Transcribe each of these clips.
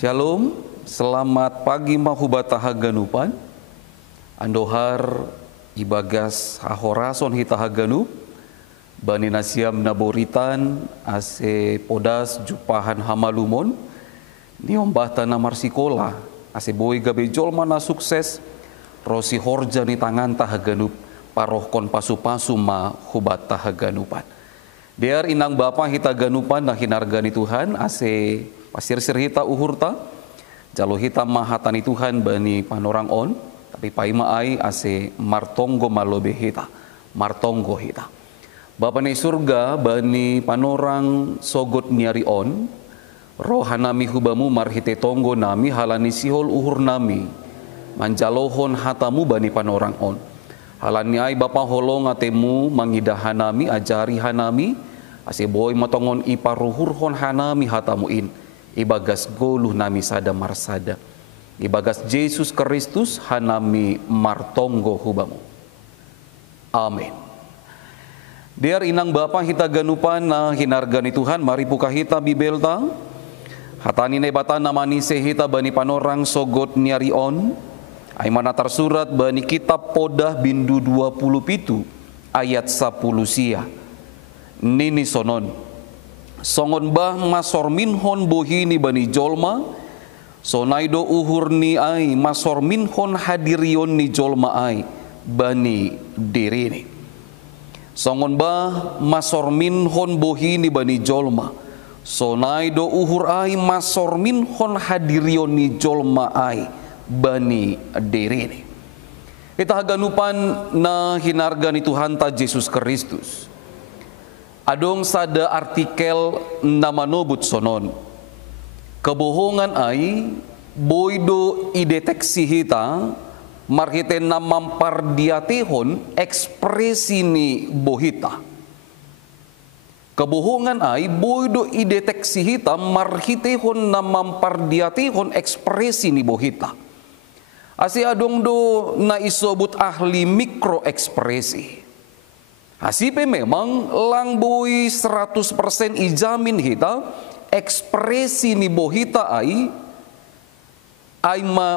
Shalom, selamat pagi mahubata haganupan. Andohar ibagas ahorason hita haganup. Bani nasiam naboritan ase podas jupahan hamalumon. Niombahta namar sikola ase boy gabe jolmana sukses. Rosi horja ni tangan tahaganup paroh kon pasu-pasu ma hubata haganupan. Dear inang bapa hita ganupan nah hinargani Tuhan ase pasir-sir hita uhurta jalo hita mahatani Tuhan bani panorang on tapi paima ai ase martonggo malobe hita martonggo hita Bapa ni surga bani panorang sogot niari on rohanami hubamu marhite tonggo nami halani sihol uhur nami manjalohon hatamu bani panorang on halani ai Bapa holong atemu mangidahanami ajari hanami ase boy motongon iparuhurhon hanami hatamuin ibagas goluh nami sada marsada ibagas Yesus Kristus hanami martonggo hubamu. Amin. Dear inang bapa hita ganupan na hinargani Tuhan mari puka hita bibelta hatani nebata namani sehita bani panorang sogot niarion ay mana tersurat bani kitab Podah bindu 27 ayat 10 sia nini sonon songon bah masor minhon bohini bani jolma sonaido uhur ni ai masor minhon hadirion ni jolma ai bani dirini songon bah masor minhon bohini bani jolma sonaido uhur ai masor minhon hadirion ni jolma ai bani dirini. Kita haganupan na hinargani Tuhan ta Yesus Kristus. Adong sada artikel nama nobut sonon. Kebohongan ai boido ideteksi hita marhite namampar diatehon ekspresi ni bohita. Kebohongan ai boido ideteksi hita marhitehon namampar diatehon ekspresi ni bohita. Asi adong do na isobut ahli mikro ekspresi. Hasipe memang langboi 100% ijamin hita ekspresi ni bohita ai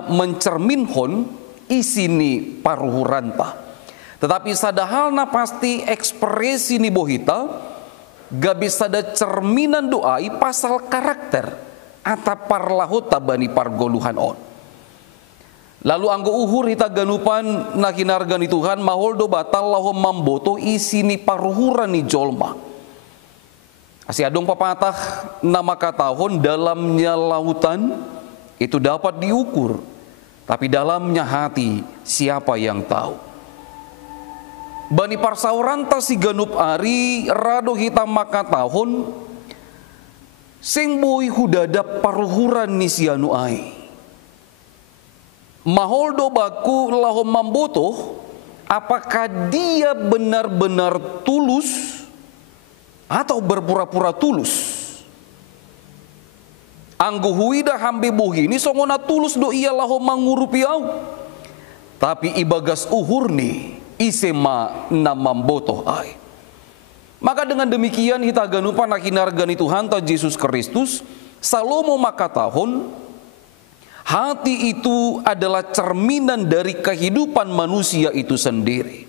mencerminhon isi ni paruhuranta. Tetapi sadahalna pasti ekspresi ni bohita gak bisa ada cerminan doai pasal karakter atau parlahota bani pargoluhan on. Lalu anggo uhur hita ganupan na hinargani Tuhan maholdo batal laho mamboto isi ni paruhuran ni jolma. Asi adong papatah nama katahon dalamnya lautan itu dapat diukur, tapi dalamnya hati siapa yang tahu. Bani parsauranta si ganup ari rado hita makatahon sing boy hudadap paruhuran ni sianu ai. Maholdo baku lahom mamboto apakah dia benar-benar tulus atau berpura-pura tulus. Anggo huida hambe bohini songona tulus do ia lahom mangurupiau. Tapi ibagas uhur ni isema namamboto ai. Maka dengan demikian hita ganupan nakinargani Tuhan ta Yesus Kristus Salomo makatahon hati itu adalah cerminan dari kehidupan manusia itu sendiri.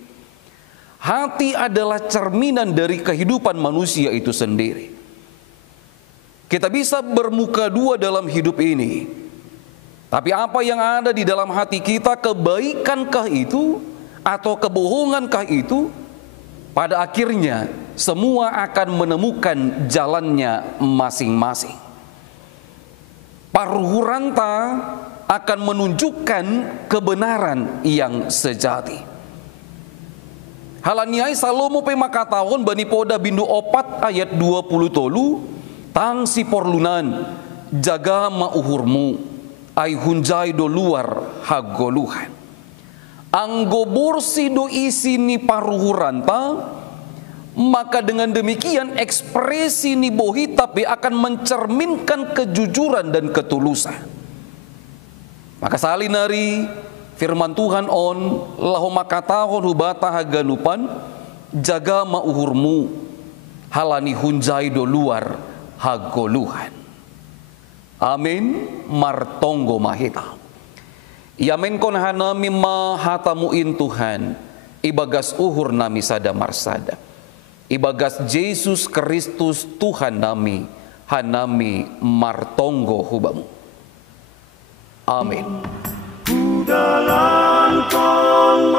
Hati adalah cerminan dari kehidupan manusia itu sendiri. Kita bisa bermuka dua dalam hidup ini. Tapi apa yang ada di dalam hati kita, kebaikankah itu atau kebohongankah itu? Pada akhirnya semua akan menemukan jalannya masing-masing. Paruhuranta akan menunjukkan kebenaran yang sejati. Halaniai Salomo pemakatahon bani Podah bindu 4 ayat 20 tolu tang si porlunan jaga mauhurmu ai hunjai do luar hagoluhan. Anggo borsi do isi ni paruhuranta maka dengan demikian ekspresi ni bohita akan mencerminkan kejujuran dan ketulusan. Maka salinari firman Tuhan on laho makatahon hubata haganupan jaga mauhurmu halani hunjai do luar hagoluhan. Amin martonggo mahita. Yamen kon hanami mahatamuin Tuhan, ibagas uhur nami sada marsada. Ibagas Yesus Kristus Tuhan nami, hanami martonggo hubamu. Amin. Dalam kong